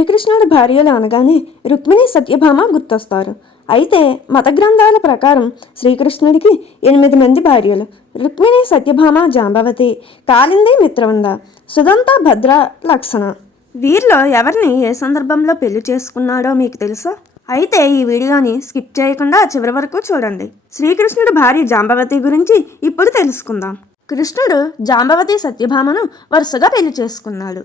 శ్రీకృష్ణుడి భార్యలు అనగానే రుక్మిణి సత్యభామ గుర్తొస్తారు. అయితే మత గ్రంథాల ప్రకారం శ్రీకృష్ణుడికి ఎనిమిది మంది భార్యలు రుక్మిణి సత్యభామ జాంబవతి కాలింది మిత్రవంద సుదంత భద్ర లక్షణ. వీరిలో ఎవరిని ఏ సందర్భంలో పెళ్ళి చేసుకున్నాడో మీకు తెలుసా? అయితే ఈ వీడియోని స్కిప్ చేయకుండా చివరి వరకు చూడండి. శ్రీకృష్ణుడి భార్య జాంబవతి గురించి ఇప్పుడు తెలుసుకుందాం. కృష్ణుడు జాంబవతి సత్యభామను వరుసగా పెళ్ళి చేసుకున్నాడు.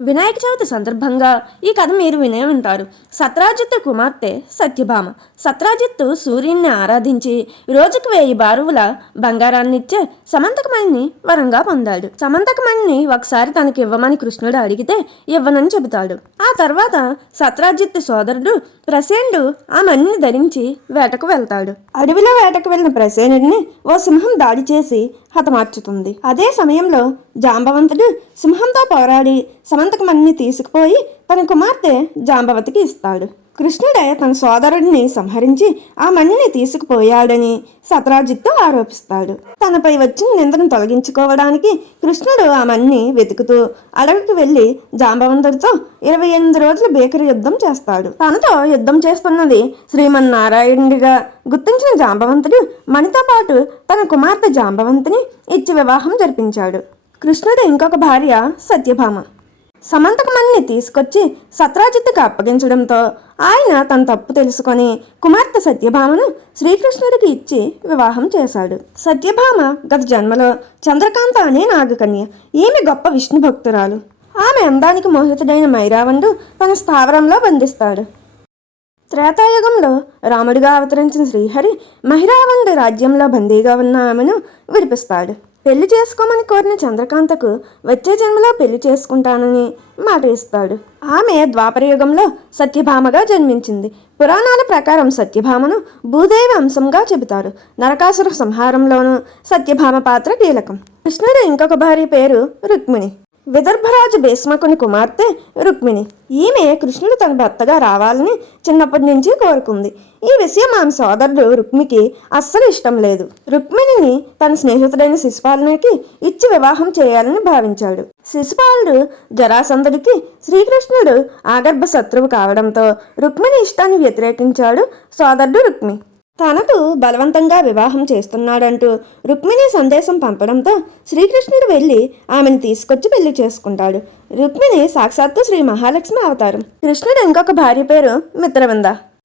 వినాయక చవితి సందర్భంగా ఈ కథ మీరు వినే ఉంటారు. సత్రాజిత్తు కుమార్తె సత్యభామ. సత్రాజిత్తు సూర్యుడిని ఆరాధించి రోజుకు వెయ్యి బారువుల బంగారాన్నిచ్చే సమంతకమణిని వరంగా పొందాడు. సమంతకమణిని ఒకసారి తనకి ఇవ్వమని కృష్ణుడు అడిగితే ఇవ్వనని చెబుతాడు. ఆ తర్వాత సత్రాజిత్తు సోదరుడు ప్రసేనుడు ఆ మణిని ధరించి వేటకు వెళ్తాడు. అడవిలో వేటకు వెళ్ళిన ప్రసేనుడిని ఓ సింహం దాడి చేసి హతమార్చుతుంది. అదే సమయంలో జాంబవంతుడు సింహంతో పోరాడి సమంతకమణిని తీసుకుపోయి తన కుమార్తె జాంబవతికి ఇస్తాడు. కృష్ణుడే తన సోదరుడిని సంహరించి ఆ మణిని తీసుకుపోయాడని సతరాజిత్తో ఆరోపిస్తాడు. తనపై వచ్చిన నిందను తొలగించుకోవడానికి కృష్ణుడు ఆ మణిని వెతుకుతూ అడవికి వెళ్ళి జాంబవంతుడితో ఇరవై ఎనిమిది రోజులు బేకరి యుద్ధం చేస్తాడు. తనతో యుద్ధం చేస్తున్నది శ్రీమన్నారాయణుడిగా గుర్తించిన జాంబవంతుడు మణితో పాటు తన కుమార్తె జాంబవంతిని ఇచ్చి వివాహం జరిపించాడు. కృష్ణుడు ఇంకొక భార్య సత్యభామ. సమంతకమణిని తీసుకొచ్చి సత్రాజిత్తుకు అప్పగించడంతో ఆయన తన తప్పు తెలుసుకొని కుమార్తె సత్యభామను శ్రీకృష్ణుడికి ఇచ్చి వివాహం చేశాడు. సత్యభామ గత జన్మలో చంద్రకాంత అనే నాగకన్య ఈమె గొప్ప విష్ణు భక్తురాలు. ఆమె అందానికి మోహితుడైన మైరావణుడు తన స్థావరంలో బంధిస్తాడు. త్రేతాయుగంలో రాముడిగా అవతరించిన శ్రీహరి మహిరావణుడి రాజ్యంలో బందీగా ఉన్న ఆమెను విడిపిస్తాడు. పెళ్ళి చేసుకోమని కోరిన చంద్రకాంతకు వచ్చే జన్మలో పెళ్ళి చేసుకుంటానని మాట ఇస్తాడు. ఆమె ద్వాపరయుగంలో సత్యభామగా జన్మించింది. పురాణాల ప్రకారం సత్యభామను భూదేవి అంశంగా చెబుతారు. నరకాసుర సంహారంలోనూ సత్యభామ పాత్ర కీలకం. కృష్ణుడు ఇంకొక భార్య పేరు రుక్మిణి. విదర్భరాజు భీష్మకుని కుమార్తె రుక్మిణి. ఈమె కృష్ణుడు తన భర్తగా రావాలని చిన్నప్పటి నుంచి కోరుకుంది. ఈ విషయం ఆమె సోదరుడు రుక్మికి అస్సలు ఇష్టం లేదు. రుక్మిణిని తన స్నేహితుడైన శిశుపాలునికి ఇచ్చి వివాహం చేయాలని భావించాడు. శిశుపాలుడు జరాసంధుడికి శ్రీకృష్ణుడు ఆగర్భ శత్రువు కావడంతో రుక్మిణి ఇష్టాన్ని వ్యతిరేకించాడు సోదరుడు రుక్మి. తనకు బలవంతంగా వివాహం చేస్తున్నాడంటూ రుక్మిణి సందేశం పంపడంతో శ్రీకృష్ణుడు వెళ్ళి ఆమెను తీసుకొచ్చి పెళ్ళి చేసుకుంటాడు. రుక్మిణి సాక్షాత్తు శ్రీ మహాలక్ష్మి అవతారం. కృష్ణుడు ఇంకొక భార్య పేరు మిత్రవింద.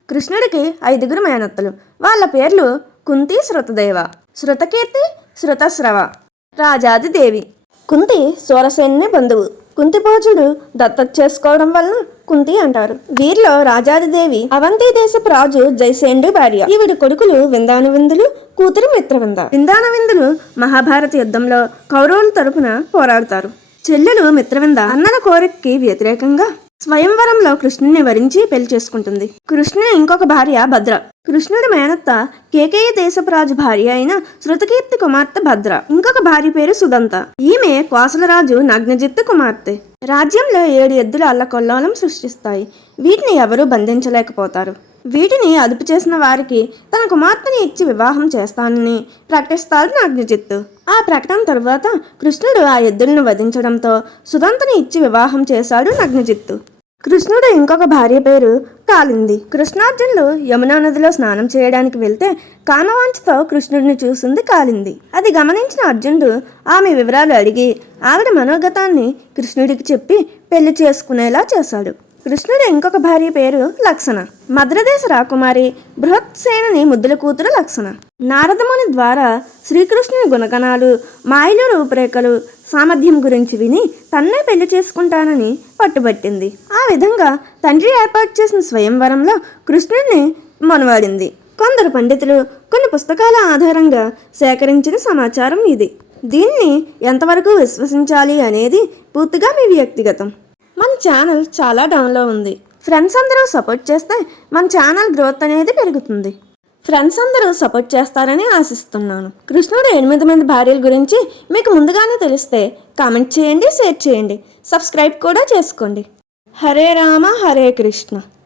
కృష్ణుడికి ఐదుగురు మేనత్తలు. వాళ్ళ పేర్లు కుంతి శృతదేవ శృతకీర్తి శృతశ్రవ రాజాదిదేవి. కుంతి సూరసేన్ని బంధువు. కుంతిపోజుడు దత్తత చేసుకోవడం వలన కుంతి అంటారు. వీరిలో రాజాదిదేవి అవంతి దేశపు రాజు జైసేండు భార్య. ఈవిడి కొడుకులు విందానవిందులు కూతురు మిత్రవింద. విందాన విందులు మహాభారత యుద్ధంలో కౌరవుల తరపున పోరాడతారు. చెల్లెలు మిత్రవింద అన్నల కోరికకి వ్యతిరేకంగా స్వయంవరంలో కృష్ణుని వరించి పెళ్ళి చేసుకుంటుంది. కృష్ణుని ఇంకొక భార్య భద్ర. కృష్ణుడి మేనత్త కేకేయ దేశపురాజు భార్య అయిన శృతకీర్తి కుమార్తె భద్ర. ఇంకొక భార్య పేరు సుదంత. ఈమె కోసలరాజు నగ్నజిత్తు కుమార్తె. రాజ్యంలో ఏడు ఎద్దుల అల్లకొల్లోలం సృష్టిస్తాయి. వీటిని ఎవరూ బంధించలేకపోతారు. వీటిని అదుపు చేసిన వారికి తన కుమార్తెని ఇచ్చి వివాహం చేస్తానని ప్రకటిస్తాడు నగ్నజిత్తు ఆ ప్రకటన తర్వాత కృష్ణుడు ఆ ఎద్దులను వధించడంతో సుదంతని ఇచ్చి వివాహం చేశాడు నగ్నజిత్తు. కృష్ణుడు ఇంకొక భార్య పేరు కాలింది కృష్ణార్జునులు యమునా నదిలో స్నానం చేయడానికి వెళ్తే కానవాంచతో కృష్ణుడిని చూసింది కాలింది అది గమనించిన అర్జునుడు ఆమె వివరాలు అడిగి ఆవిడ మనోగతాన్ని కృష్ణుడికి చెప్పి పెళ్ళి చేసుకునేలా చేశాడు. కృష్ణుడి ఇంకొక భార్య పేరు లక్షణ మద్రదేశ రాకుమారి బృహత్సేనని ముద్దుల కూతురు లక్షణ నారదముని ద్వారా శ్రీకృష్ణుని గుణగణాలు మాయలు రూపురేఖలు సామర్థ్యం గురించి విని తన్నే పెళ్ళి చేసుకుంటానని పట్టుబట్టింది. ఆ విధంగా తండ్రి ఏర్పాటు చేసిన స్వయంవరంలో కృష్ణుడిని మనవాడింది. కొందరు పండితులు కొన్ని పుస్తకాల ఆధారంగా సేకరించిన సమాచారం ఇది. దీన్ని ఎంతవరకు విశ్వసించాలి అనేది పూర్తిగా మీ వ్యక్తిగతం. ఛానల్ చాలా డౌన్లో ఉంది. ఫ్రెండ్స్ అందరూ సపోర్ట్ చేస్తే మన ఛానల్ గ్రోత్ అనేది పెరుగుతుంది. ఫ్రెండ్స్ అందరూ సపోర్ట్ చేస్తారని ఆశిస్తున్నాను. కృష్ణుడు ఎనిమిది మంది భార్యల గురించి మీకు ముందుగానే తెలిస్తే కామెంట్ చేయండి షేర్ చేయండి. సబ్స్క్రైబ్ కూడా చేసుకోండి. హరే రామ హరే కృష్ణ